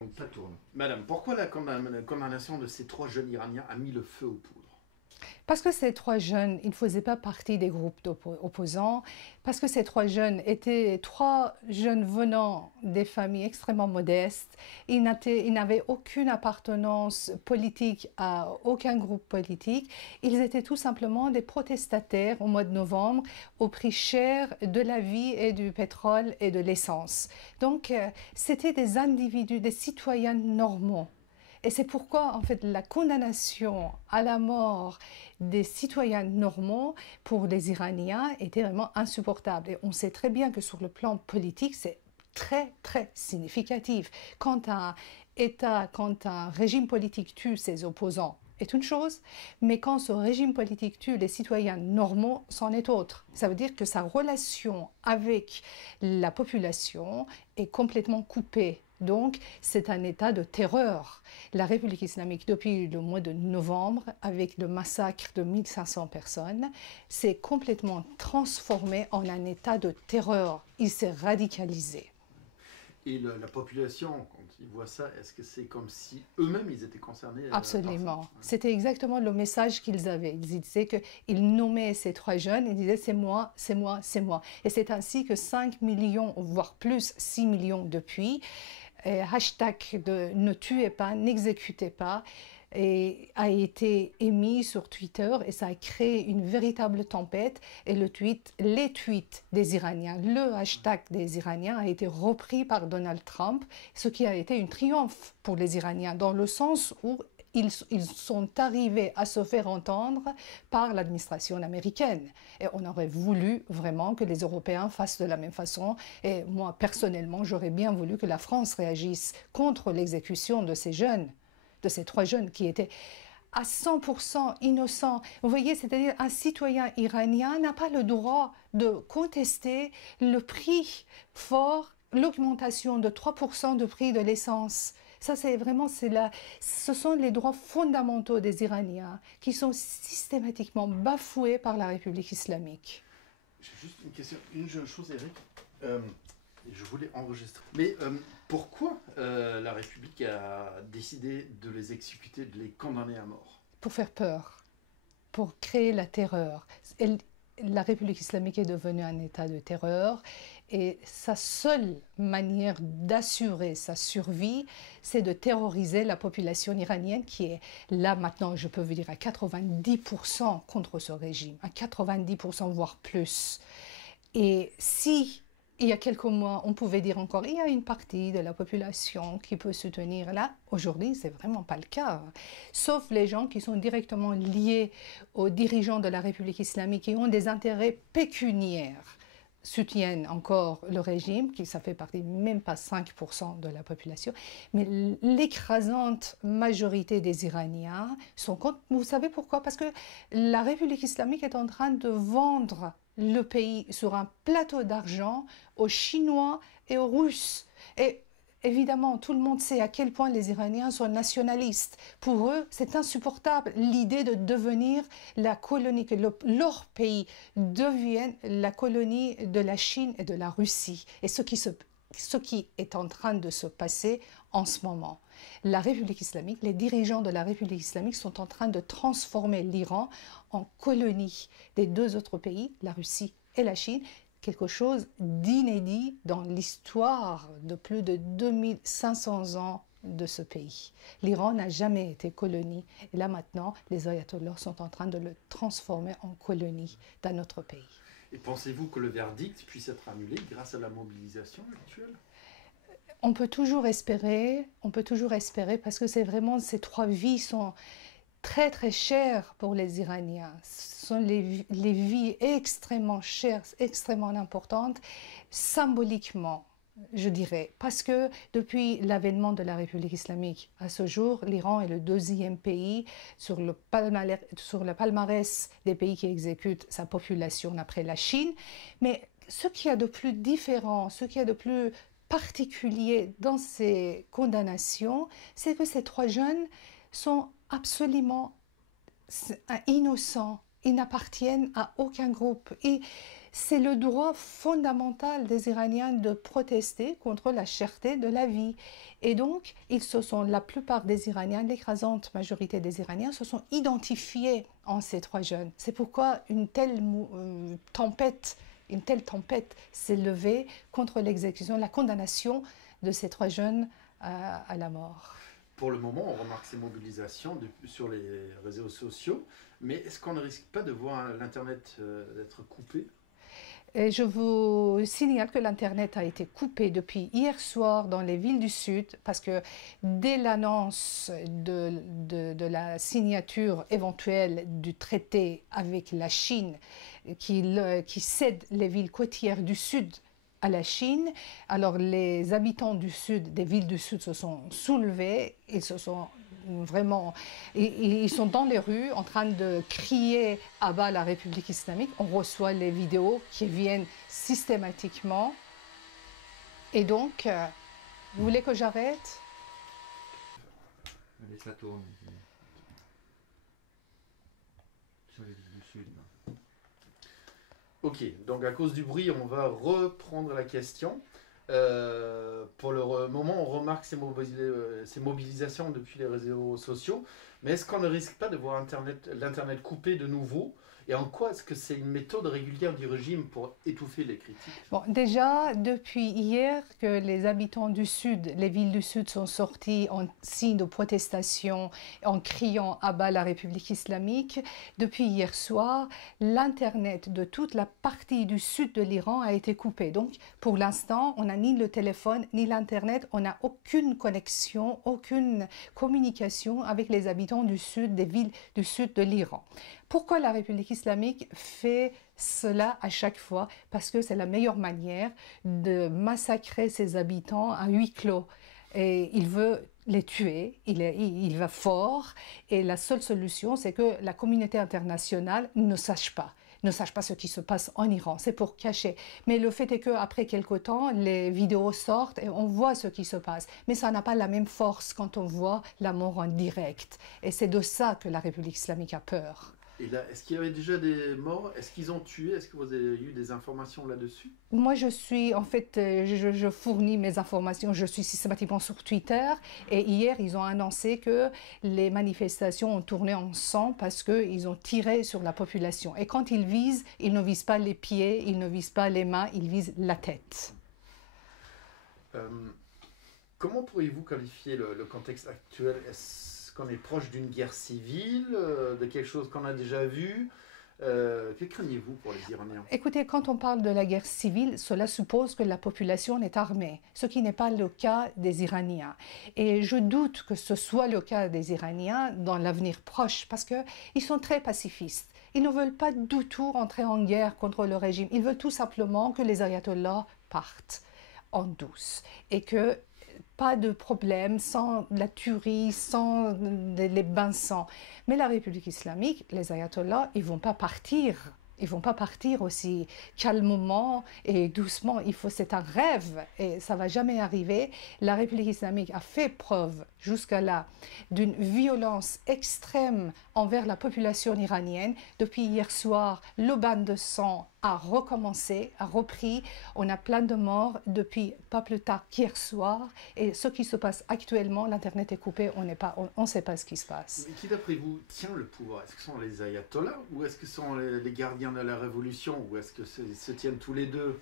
Donc ça tourne. Madame, pourquoi la condamnation de ces trois jeunes Iraniens a mis le feu aux poudres? Parce que ces trois jeunes, ils ne faisaient pas partie des groupes opposants, parce que ces trois jeunes étaient trois jeunes venant des familles extrêmement modestes, ils n'avaient aucune appartenance politique à aucun groupe politique, ils étaient tout simplement des protestataires au mois de novembre au prix cher de la vie et du pétrole et de l'essence. Donc c'était des individus, des citoyens normaux. Et c'est pourquoi, en fait, la condamnation à la mort des citoyens normaux pour les Iraniens était vraiment insupportable. Et on sait très bien que sur le plan politique, c'est très, très significatif. Quand un État, quand un régime politique tue ses opposants, est une chose, mais quand ce régime politique tue les citoyens normaux, c'en est autre. Ça veut dire que sa relation avec la population est complètement coupée. Donc, c'est un état de terreur. La République islamique, depuis le mois de novembre, avec le massacre de 1500 personnes, s'est complètement transformé en un état de terreur. Il s'est radicalisé. Et la population, quand ils voient ça, est-ce que c'est comme si eux-mêmes ils étaient concernés par ça? Absolument. C'était exactement le message qu'ils avaient. Ils disaient qu'ils nommaient ces trois jeunes, ils disaient c'est moi, c'est moi, c'est moi. Et c'est ainsi que 5 millions, voire plus 6 millions depuis, hashtag de ne tuez pas, n'exécutez pas, et a été émis sur Twitter et ça a créé une véritable tempête. Et les tweets des Iraniens, le hashtag des Iraniens a été repris par Donald Trump, ce qui a été un triomphe pour les Iraniens dans le sens où ils sont arrivés à se faire entendre par l'administration américaine. Et on aurait voulu vraiment que les Européens fassent de la même façon. Et moi, personnellement, j'aurais bien voulu que la France réagisse contre l'exécution de ces jeunes, de ces trois jeunes qui étaient à 100% innocents. Vous voyez, c'est-à-dire un citoyen iranien n'a pas le droit de contester le prix fort, l'augmentation de 3% de prix de l'essence. Ça, c'est vraiment, ce sont les droits fondamentaux des Iraniens qui sont systématiquement bafoués par la République islamique. J'ai juste une question, une jeune chose, Eric. Euh, je voulais enregistrer. Mais pourquoi la République a décidé de les exécuter, de les condamner à mort? Pour faire peur, pour créer la terreur. La République islamique est devenue un état de terreur et sa seule manière d'assurer sa survie, c'est de terroriser la population iranienne qui est là maintenant, je peux vous dire, à 90% contre ce régime, à 90% voire plus. Et si il y a quelques mois, on pouvait dire encore, il y a une partie de la population qui peut soutenir. Là, aujourd'hui, c'est vraiment pas le cas. Sauf les gens qui sont directement liés aux dirigeants de la République islamique et ont des intérêts pécuniaires soutiennent encore le régime, qui ça fait partie même pas 5% de la population, mais l'écrasante majorité des Iraniens sont contre. Vous savez pourquoi? Parce que la République islamique est en train de vendre le pays sur un plateau d'argent aux Chinois et aux Russes. Et évidemment, tout le monde sait à quel point les Iraniens sont nationalistes. Pour eux, c'est insupportable l'idée de devenir la colonie, que leur pays devienne la colonie de la Chine et de la Russie. Et ce qui est en train de se passer en ce moment. La République islamique, les dirigeants de la République islamique sont en train de transformer l'Iran en colonie des deux autres pays, la Russie et la Chine, quelque chose d'inédit dans l'histoire de plus de 2500 ans de ce pays. L'Iran n'a jamais été colonie et là maintenant, les ayatollahs sont en train de le transformer en colonie d'un autre pays. Et pensez-vous que le verdict puisse être annulé grâce à la mobilisation actuelle? On peut toujours espérer parce que c'est vraiment, ces trois vies sont très très chères pour les Iraniens. Ce sont les vies extrêmement chères, extrêmement importantes, symboliquement, je dirais. Parce que depuis l'avènement de la République islamique à ce jour, l'Iran est le deuxième pays sur le palmarès des pays qui exécutent sa population après la Chine. Mais ce qu'il y a de plus différent, ce qu'il y a de plus particulier dans ces condamnations, c'est que ces trois jeunes sont absolument innocents. Ils n'appartiennent à aucun groupe. C'est le droit fondamental des Iraniens de protester contre la cherté de la vie. Et donc, la plupart des Iraniens, l'écrasante majorité des Iraniens, se sont identifiés en ces trois jeunes. C'est pourquoi une telle tempête s'est levée contre l'exécution, la condamnation de ces trois jeunes à la mort. Pour le moment, on remarque ces mobilisations sur les réseaux sociaux, mais est-ce qu'on ne risque pas de voir l'Internet être coupé? Et je vous signale que l'Internet a été coupé depuis hier soir dans les villes du Sud parce que dès l'annonce de la signature éventuelle du traité avec la Chine qui cède les villes côtières du Sud à la Chine, alors les habitants du Sud, des villes du Sud se sont soulevés, ils sont dans les rues en train de crier à bas la République islamique. On reçoit les vidéos qui viennent systématiquement. Et donc, vous voulez que j'arrête? Allez, ça tourne. Sur les villes du Sud. Ok, donc à cause du bruit, on va reprendre la question. Pour le moment, on remarque ces mobilisations depuis les réseaux sociaux, mais est-ce qu'on ne risque pas de voir l'Internet coupé de nouveau? Et en quoi est-ce que c'est une méthode régulière du régime pour étouffer les critiques? Bon, déjà, depuis hier que les habitants du Sud, les villes du Sud sont sortis en signe de protestation, en criant à bas la République islamique, depuis hier soir, l'Internet de toute la partie du Sud de l'Iran a été coupé. Donc, pour l'instant, on n'a ni le téléphone, ni l'Internet, on n'a aucune connexion, aucune communication avec les habitants du Sud, des villes du Sud de l'Iran. Pourquoi la République islamique fait cela à chaque fois? Parce que c'est la meilleure manière de massacrer ses habitants à huis clos. Et il veut les tuer, il va fort. Et la seule solution, c'est que la communauté internationale ne sache pas ce qui se passe en Iran. C'est pour cacher. Mais le fait est qu'après quelque temps, les vidéos sortent et on voit ce qui se passe. Mais ça n'a pas la même force quand on voit la mort en direct. Et c'est de ça que la République islamique a peur. Et là, est-ce qu'il y avait déjà des morts? Est-ce qu'ils ont tué? Est-ce que vous avez eu des informations là-dessus? Moi, je fournis mes informations, je suis systématiquement sur Twitter et hier, ils ont annoncé que les manifestations ont tourné en sang parce qu'ils ont tiré sur la population. Et quand ils ne visent pas les pieds, ils ne visent pas les mains, ils visent la tête. Comment pourriez-vous qualifier le contexte actuel? Est-ce qu'on est proche d'une guerre civile, de quelque chose qu'on a déjà vu? Que craignez-vous pour les Iraniens? Écoutez, quand on parle de la guerre civile, cela suppose que la population est armée, ce qui n'est pas le cas des Iraniens. Et je doute que ce soit le cas des Iraniens dans l'avenir proche, parce qu'ils sont très pacifistes. Ils ne veulent pas du tout rentrer en guerre contre le régime. Ils veulent tout simplement que les ayatollahs partent en douce et que pas de problème, sans la tuerie, sans les bains de sang. Mais la République islamique, les ayatollahs, ils ne vont pas partir. Ils ne vont pas partir aussi calmement et doucement. C'est un rêve et ça ne va jamais arriver. La République islamique a fait preuve jusqu'à là d'une violence extrême envers la population iranienne. Depuis hier soir, le bain de sang a recommencé, a repris. On a plein de morts depuis pas plus tard qu'hier soir. Et ce qui se passe actuellement, l'Internet est coupé, on ne sait pas ce qui se passe. Mais qui, d'après vous, tient le pouvoir? Est-ce que ce sont les ayatollahs ou est-ce que ce sont les gardiens de la révolution? Ou est-ce que se tiennent tous les deux?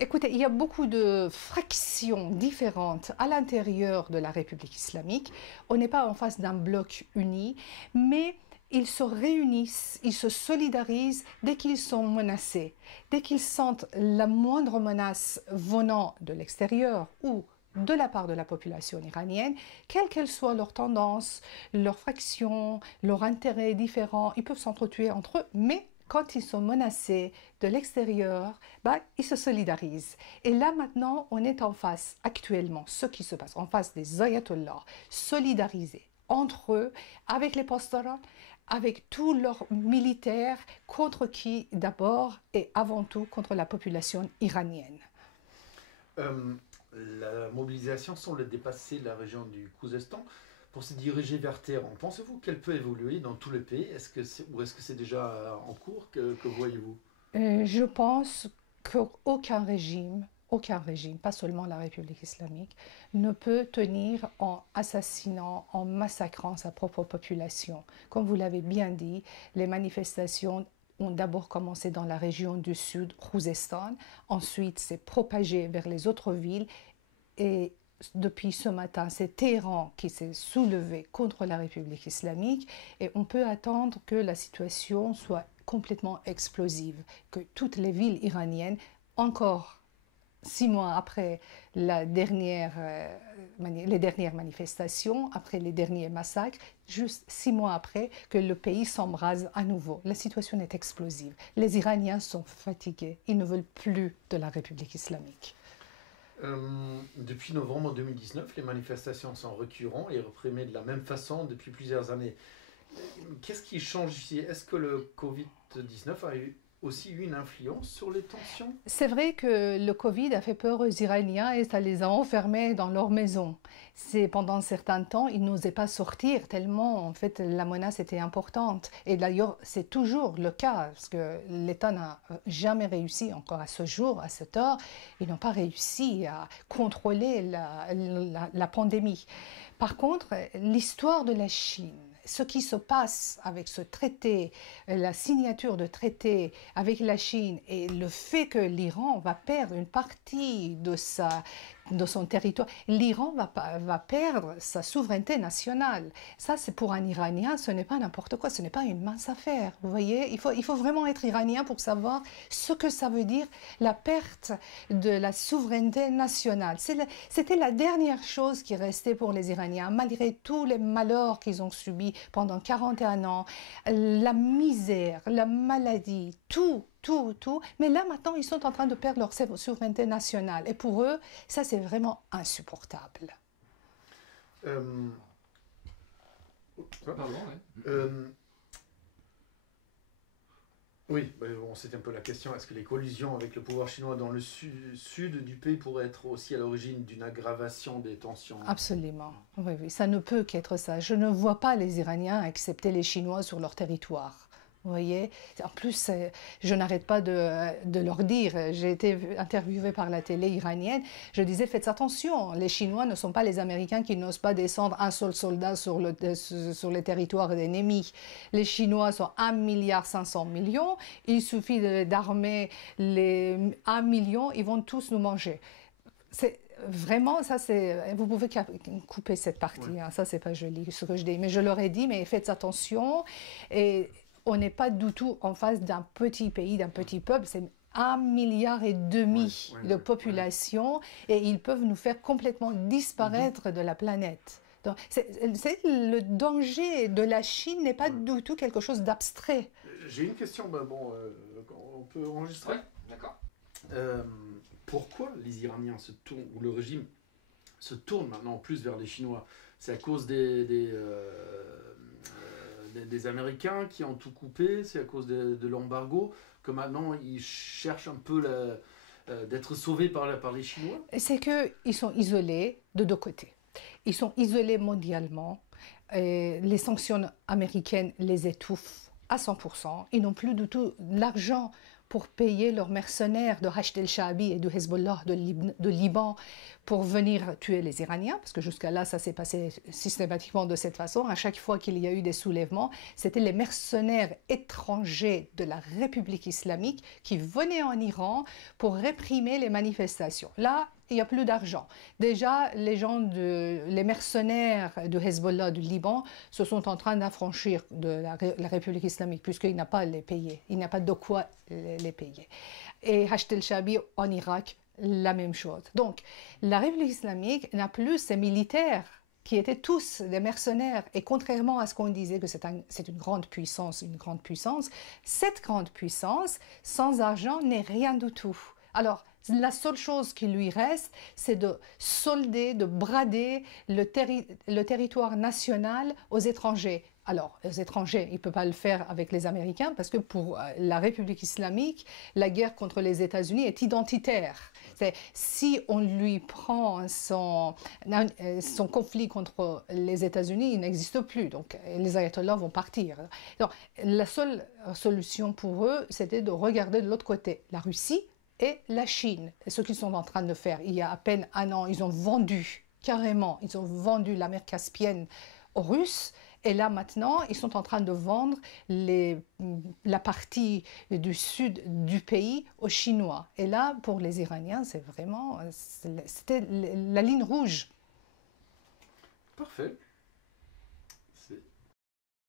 Écoutez, il y a beaucoup de fractions différentes à l'intérieur de la République islamique. On n'est pas en face d'un bloc uni, mais ils se réunissent, ils se solidarisent dès qu'ils sont menacés, dès qu'ils sentent la moindre menace venant de l'extérieur ou de la part de la population iranienne, quelle qu'elle soit leur tendance, leur fraction, leur intérêt différent, ils peuvent s'entretuer entre eux, mais quand ils sont menacés de l'extérieur, ils se solidarisent. Et là maintenant, on est en face, actuellement, ce qui se passe, en face des ayatollahs, solidarisés entre eux, avec les pastorales, avec tous leurs militaires, contre qui d'abord et avant tout contre la population iranienne. La mobilisation semble dépasser la région du Khouzestan pour se diriger vers Téhéran. Pensez-vous qu'elle peut évoluer dans tous les pays? Ou est-ce que c'est déjà en cours? Que voyez-vous? Je pense qu'aucun régime, pas seulement la République islamique, ne peut tenir en assassinant, en massacrant sa propre population. Comme vous l'avez bien dit, les manifestations ont d'abord commencé dans la région du sud, Khouzestan, ensuite s'est propagé vers les autres villes et depuis ce matin, c'est Téhéran qui s'est soulevé contre la République islamique et on peut attendre que la situation soit complètement explosive, que toutes les villes iraniennes, encore 6 mois après les dernières manifestations, après les derniers massacres, juste 6 mois après, que le pays s'embrase à nouveau. La situation est explosive. Les Iraniens sont fatigués. Ils ne veulent plus de la République islamique. Depuis novembre 2019, les manifestations sont récurrentes et réprimées de la même façon depuis plusieurs années. Qu'est-ce qui change ici? Est-ce que le Covid-19 a aussi eu une influence sur les tensions? C'est vrai que le Covid a fait peur aux Iraniens et ça les a enfermés dans leur maison. Pendant un certain temps, ils n'osaient pas sortir tellement en fait la menace était importante. Et d'ailleurs, c'est toujours le cas parce que l'État n'a jamais réussi encore à ce jour, à cette heure, ils n'ont pas réussi à contrôler la pandémie. Par contre, l'histoire de la Chine, ce qui se passe avec ce traité, la signature de traité avec la Chine et le fait que l'Iran va perdre une partie de son territoire, l'Iran va perdre sa souveraineté nationale. Ça, c'est pour un Iranien, ce n'est pas n'importe quoi, ce n'est pas une mince affaire. Vous voyez, il faut vraiment être iranien pour savoir ce que ça veut dire, la perte de la souveraineté nationale. C'était la dernière chose qui restait pour les Iraniens, malgré tous les malheurs qu'ils ont subis pendant 41 ans, la misère, la maladie, tout. Mais là, maintenant, ils sont en train de perdre leur souveraineté nationale. Et pour eux, ça, c'est vraiment insupportable. Pardon, ouais. Oui, bon, c'était un peu la question. Est-ce que les collusions avec le pouvoir chinois dans le sud du pays pourraient être aussi à l'origine d'une aggravation des tensions? Absolument. Oui, ça ne peut qu'être ça. Je ne vois pas les Iraniens accepter les Chinois sur leur territoire. Vous voyez, en plus, je n'arrête pas de leur dire, j'ai été interviewée par la télé iranienne, je disais faites attention, les Chinois ne sont pas les Américains qui n'osent pas descendre un seul soldat sur les territoires ennemis. Les Chinois sont 1,5 milliard, il suffit d'armer les 1 million, ils vont tous nous manger. C'est vraiment, ça c'est, vous pouvez couper cette partie, ouais. Hein, ça c'est pas joli ce que je dis, mais je leur ai dit, mais faites attention et on n'est pas du tout en face d'un petit pays, d'un petit peuple, c'est 1,5 milliard de population et ils peuvent nous faire complètement disparaître de la planète. Donc, le danger de la Chine n'est pas du tout quelque chose d'abstrait. J'ai une question, on peut enregistrer? Oui, d'accord. Pourquoi les Iraniens ou le régime se tourne maintenant plus vers les Chinois? C'est à cause des Américains qui ont tout coupé, c'est à cause de l'embargo que maintenant ils cherchent un peu d'être sauvés par les Chinois? C'est qu'ils sont isolés de deux côtés. Ils sont isolés mondialement. Les sanctions américaines les étouffent à 100%. Ils n'ont plus du tout l'argent pour payer leurs mercenaires de Hashd el-Shaabi et du Hezbollah de Liban pour venir tuer les Iraniens, parce que jusqu'à là, ça s'est passé systématiquement de cette façon. À chaque fois qu'il y a eu des soulèvements, c'était les mercenaires étrangers de la République islamique qui venaient en Iran pour réprimer les manifestations. Là, il n'y a plus d'argent. Déjà, les mercenaires du Hezbollah du Liban se sont en train d'affranchir de la République islamique, puisqu'il n'a pas à les payer. Il n'a pas de quoi les payer. Et Hashd el-Shaabi en Irak, la même chose. Donc, la République islamique n'a plus ses militaires qui étaient tous des mercenaires. Et contrairement à ce qu'on disait que c'est une grande puissance, cette grande puissance, sans argent, n'est rien du tout. Alors, la seule chose qui lui reste, c'est de solder, de brader le territoire national aux étrangers. Alors, les étrangers, il ne peut pas le faire avec les Américains parce que pour la République islamique, la guerre contre les États-Unis est identitaire. Si on lui prend son conflit contre les États-Unis, il n'existe plus. Donc, les ayatollahs vont partir. Donc, la seule solution pour eux, c'était de regarder de l'autre côté, la Russie et la Chine. Et ce qu'ils sont en train de faire, il y a à peine un an, ils ont vendu, carrément, ils ont vendu la mer Caspienne aux Russes. Et là, maintenant, ils sont en train de vendre la partie du sud du pays aux Chinois. Et là, pour les Iraniens, c'était la ligne rouge. Parfait.